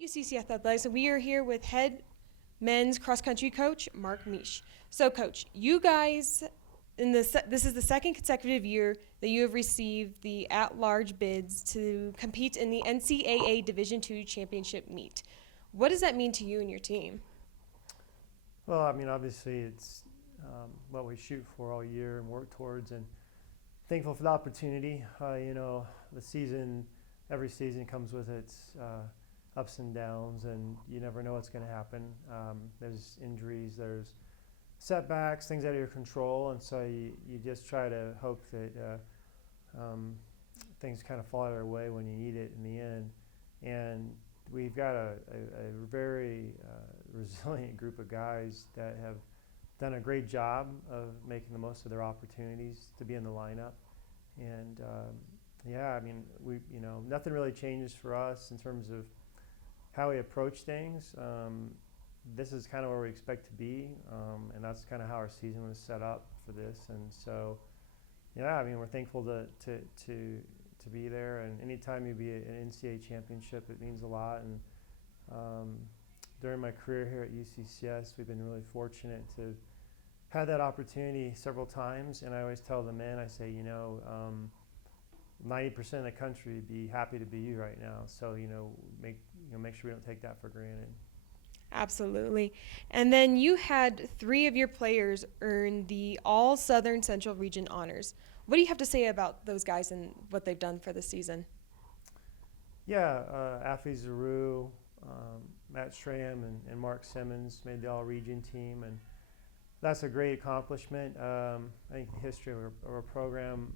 UCCS Athletics, and we are here with head men's cross country coach Mark Misch. So, coach, you guys, this is the second consecutive year that you have received the at-large bids to compete in the NCAA Division II Championship meet. What does that mean to you and your team? Well, I mean, obviously, it's what we shoot for all year and work towards, and thankful for the opportunity. The season, every season comes with its ups and downs, and you never know what's going to happen. There's injuries, there's setbacks, things out of your control, and so you just try to hope that things kind of fall their way when you need it in the end. And we've got a very resilient group of guys that have done a great job of making the most of their opportunities to be in the lineup. And nothing really changes for us in terms of how we approach things. This is kind of where we expect to be, and that's kind of how our season was set up for this. And so, we're thankful to be there. And anytime you be an NCAA championship, it means a lot. And during my career here at UCCS, we've been really fortunate to have that opportunity several times. And I always tell the men, I say, 90% of the country would be happy to be you right now. So, make sure we don't take that for granted. Absolutely. And then you had three of your players earn the All Southern Central Region honors. What do you have to say about those guys and what they've done for the season? Yeah, Afi Zaru, Matt Strahm, and Mark Simmons made the all-region team, and that's a great accomplishment. I think the history of our program,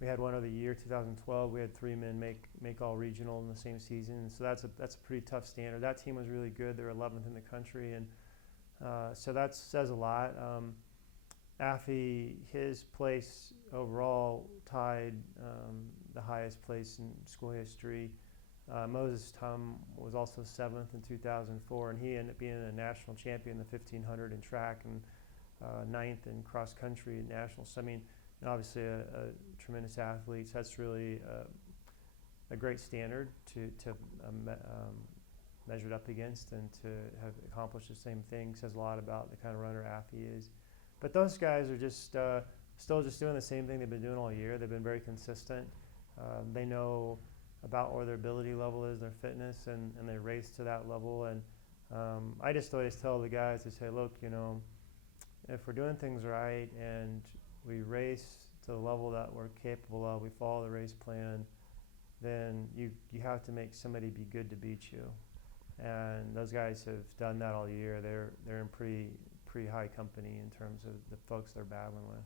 we had one other year, 2012. We had three men make all-regional in the same season, so that's a pretty tough standard. That team was really good. They were 11th in the country, and so that says a lot. Afi, his place overall tied the highest place in school history. Moses Tum was also 7th in 2004, and he ended up being a national champion in the 1500 in track and 9th in cross country at nationals. So, obviously a tremendous athlete. So that's really a great standard to measure it up against, and to have accomplished the same thing says a lot about the kind of runner Afi is. But those guys are just still just doing the same thing they've been doing all year. They've been very consistent. They know about where their ability level is, their fitness, and they race to that level. And I just always tell the guys, I say, look, if we're doing things right and we race to the level that we're capable of, we follow the race plan, then you have to make somebody be good to beat you. And those guys have done that all year. They're in pretty high company in terms of the folks they're battling with.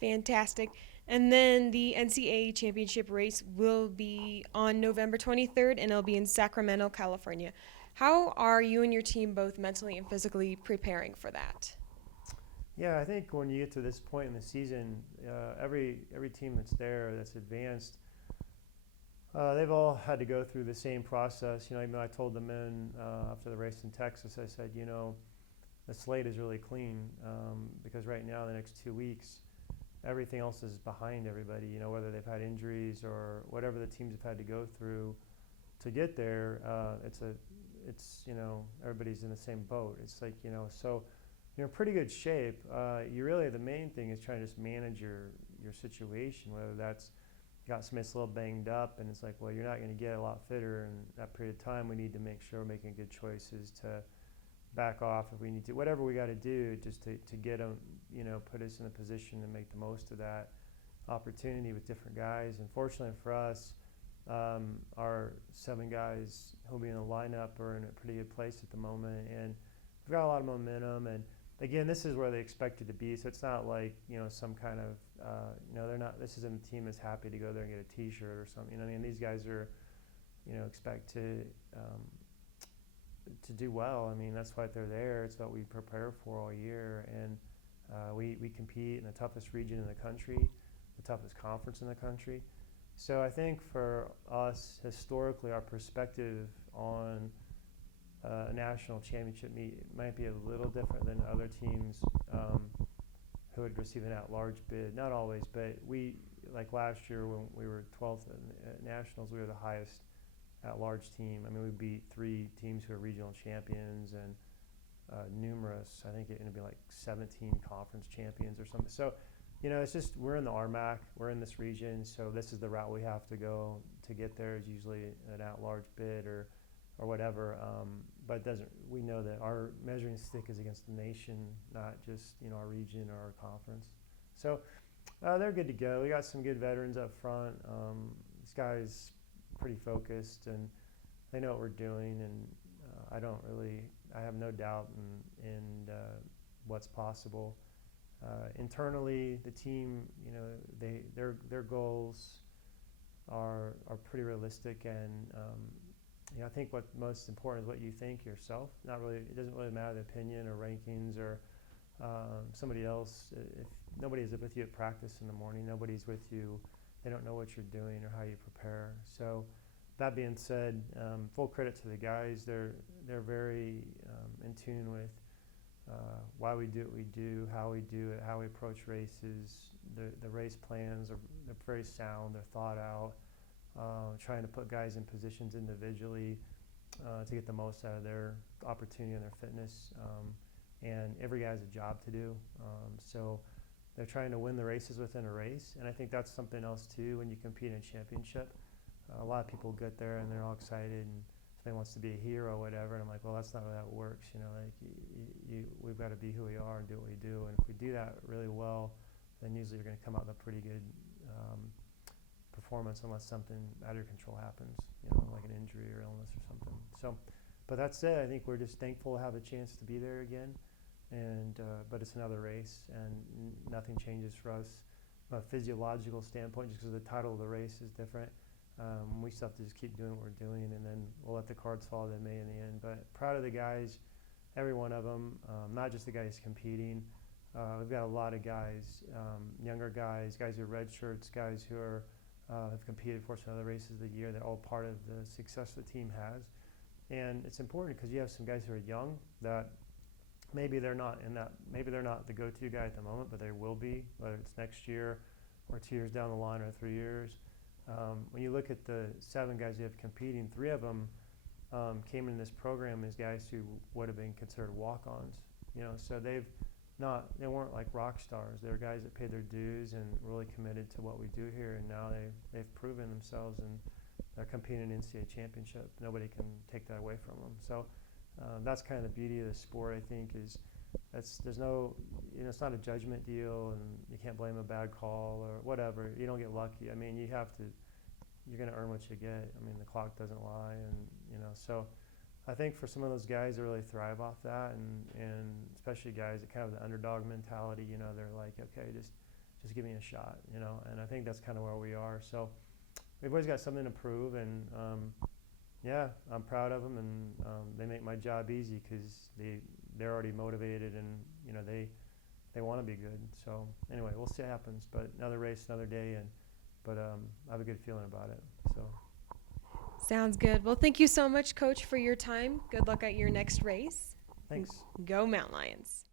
Fantastic. And then the NCAA championship race will be on November 23rd, and it'll be in Sacramento, California. How are you and your team both mentally and physically preparing for that? Yeah, I think when you get to this point in the season, every team that's there, that's advanced, they've all had to go through the same process. Even I told the men after the race in Texas, I said, the slate is really clean, because right now, the next 2 weeks, everything else is behind everybody. Whether they've had injuries or whatever the teams have had to go through to get there, everybody's in the same boat. It's like, so you're in pretty good shape. The main thing is trying to just manage your situation, whether that's got somebody that's a little banged up, and it's like, well, you're not going to get a lot fitter in that period of time. We need to make sure we're making good choices to back off if we need to, whatever we got to do just to get them, put us in a position to make the most of that opportunity with different guys. And fortunately for us, our 7 guys who'll be in the lineup are in a pretty good place at the moment, and we've got a lot of momentum. And again, this is where they expected to be, so it's not like some kind of they're not. This isn't a team that's happy to go there and get a T-shirt or something. These guys are expect to do well. That's why they're there. It's what we prepare for all year, and we compete in the toughest region in the country, the toughest conference in the country. So I think for us, historically, our perspective on a national championship meet might be a little different than other teams who would receive an at-large bid. Not always, but we, like last year when we were 12th at nationals, we were the highest at-large team. I mean, we beat 3 teams who are regional champions and numerous, I think it's going to be like 17 conference champions or something. So, it's just we're in the RMAC, we're in this region, so this is the route we have to go to get there. Is usually an at-large bid or whatever. But it doesn't. We know that our measuring stick is against the nation, not just our region or our conference. So they're good to go. We got some good veterans up front. This guy's pretty focused and they know what we're doing, and I have no doubt in what's possible. Internally, the team, their goals are pretty realistic, and I think what most important is what you think yourself. Not really, it doesn't really matter the opinion or rankings or somebody else. If nobody's with you at practice in the morning, nobody's with you. They don't know what you're doing or how you prepare. So, that being said, full credit to the guys. They're very in tune with why we do what we do, how we do it, how we approach races. The race plans they're very sound. They're thought out. Trying to put guys in positions individually to get the most out of their opportunity and their fitness. And every guy has a job to do. So they're trying to win the races within a race. And I think that's something else too when you compete in a championship. A lot of people get there and they're all excited and somebody wants to be a hero or whatever. And I'm like, well, that's not how that works. We've got to be who we are and do what we do. And if we do that really well, then usually you're going to come out with a pretty good performance unless something out of your control happens, like an injury or illness or something. So, but that's it. I think we're just thankful to have a chance to be there again. And but it's another race, and nothing changes for us from a physiological standpoint, just because the title of the race is different. We still have to just keep doing what we're doing, and then we'll let the cards fall that may in the end. But proud of the guys, every one of them, not just the guys competing. We've got a lot of guys, younger guys who are red shirts, guys who are have competed for us in other races of the year. They're all part of the success the team has. And it's important because you have some guys who are young that maybe they're not the go-to guy at the moment, but they will be, whether it's next year or 2 years down the line or 3 years. When you look at the 7 guys you have competing, 3 of them came in this program as guys who would have been considered walk-ons. So they weren't like rock stars. They were guys that paid their dues and really committed to what we do here, and now they've proven themselves and they're competing in the NCAA Championship. Nobody can take that away from them. So that's kind of the beauty of the sport, I think, is there's no, it's not a judgment deal, and you can't blame a bad call or whatever. You don't get lucky. I mean, you're going to earn what you get. I mean, the clock doesn't lie, and so I think for some of those guys that really thrive off that, and especially guys that kind of the underdog mentality, they're like, okay, just give me a shot, and I think that's kind of where we are. So we've always got something to prove, and yeah, I'm proud of them, and they make my job easy because they're already motivated, and they want to be good. So anyway, we'll see what happens, but another race, another day, but I have a good feeling about it. So. Sounds good. Well, thank you so much, Coach, for your time. Good luck at your next race. Thanks. Go Mountain Lions.